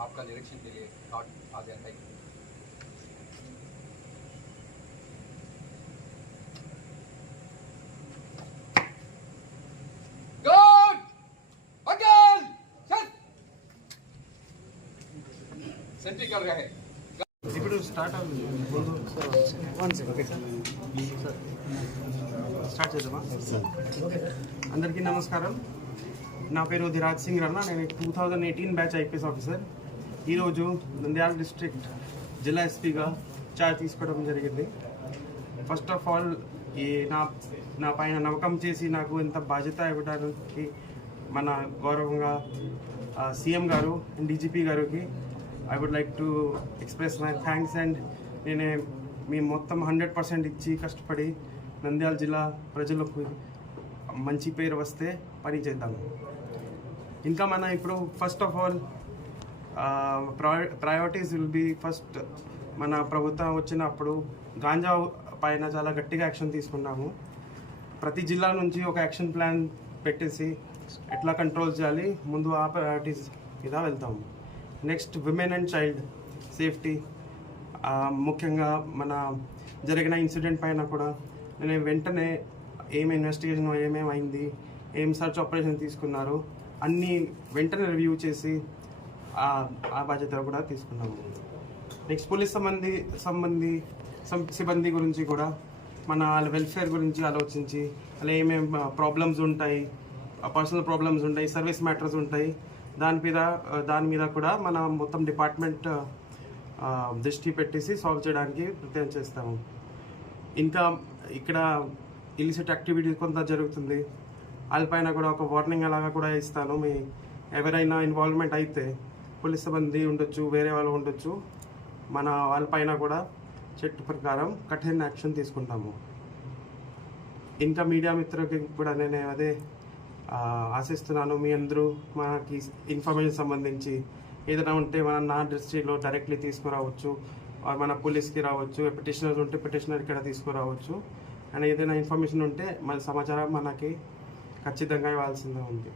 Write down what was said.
आपका निरीक्षण के लिए आ गया है। सेंट्री कर रहे हैं ఇప్పుడు స్టార్ట్ అవుతుంది స్టార్ట్ చేద్దామా అందరికీ నమస్కారం నా పేరు ధిరాజ్ సింగ్ రన్నా నేను 2018 బ్యాచ్ ఐపీఎస్ ఆఫీసర్ ఈరోజు నంద్యాల డిస్ట్రిక్ట్ జిల్లా ఎస్పీగా చార్జ్ తీసుకోవడం జరిగింది ఫస్ట్ ఆఫ్ ఆల్ ఈ నా పైన నమ్మకం చేసి నాకు ఎంత బాధ్యత ఇవ్వడానికి మన గౌరవంగా సీఎం గారు అండ్ డీజీపీ గారికి I would like to express my thanks and నేను మేము మొత్తం 100% ఇచ్చి కష్టపడి నంద్యాల జిల్లా ప్రజలకు మంచి పేరు వస్తే పని చేద్దాము ఇంకా మన ఇప్పుడు first of all priorities will be first మన ప్రభుత్వం వచ్చినప్పుడు గాంజా పైన చాలా గట్టిగా యాక్షన్ తీసుకున్నాము ప్రతి జిల్లా నుంచి ఒక యాక్షన్ ప్లాన్ పెట్టేసి ఎట్లా కంట్రోల్ చేయాలి ముందు ఆ ప్రయారిటీస్ మీద వెళ్తాము next women and child safety ముఖ్యంగా మన జరిగిన ఇన్సిడెంట్ పైన కూడా నేను వెంటనే ఏం ఇన్వెస్టిగేషన్ ఏమేమైంది ఏం సర్చ్ ఆపరేషన్ తీసుకున్నారు అన్నీ వెంటనే రివ్యూ చేసి ఆ బాధ్యత కూడా తీసుకున్నాము నెక్స్ట్ పోలీస్ సిబ్బంది గురించి కూడా మన వాళ్ళ వెల్ఫేర్ గురించి ఆలోచించి అలా ఏమేమి ప్రాబ్లమ్స్ ఉంటాయి పర్సనల్ ప్రాబ్లమ్స్ ఉంటాయి సర్వీస్ మ్యాటర్స్ ఉంటాయి దాని మీద కూడా మన మొత్తం డిపార్ట్మెంట్ దృష్టి పెట్టేసి సాల్వ్ చేయడానికి ప్రయత్నం చేస్తాము ఇంకా ఇక్కడ ఇలిసిట్ యాక్టివిటీ కొంత జరుగుతుంది వాళ్ళపైన కూడా ఒక వార్నింగ్ అలాగా కూడా ఇస్తాను మీ ఎవరైనా ఇన్వాల్వ్మెంట్ అయితే పోలీస్ సిబ్బంది ఉండొచ్చు వేరే వాళ్ళు ఉండొచ్చు మన వాళ్ళపైన కూడా చట్ట ప్రకారం కఠిన యాక్షన్ తీసుకుంటాము ఇంకా మీడియా మిత్రులకి కూడా నేను అదే ఆశిస్తున్నాను మీ అందరూ మనకి ఇన్ఫర్మేషన్ సంబంధించి ఏదైనా ఉంటే మనం నా దృష్టిలో డైరెక్ట్లీ తీసుకురావచ్చు మన పోలీస్కి రావచ్చు పిటిషనర్స్ ఉంటే పిటిషనర్ ఇక్కడ తీసుకురావచ్చు అండ్ ఏదైనా ఇన్ఫర్మేషన్ ఉంటే మన సమాచారం మనకి ఖచ్చితంగా ఇవ్వాల్సిందే ఉంది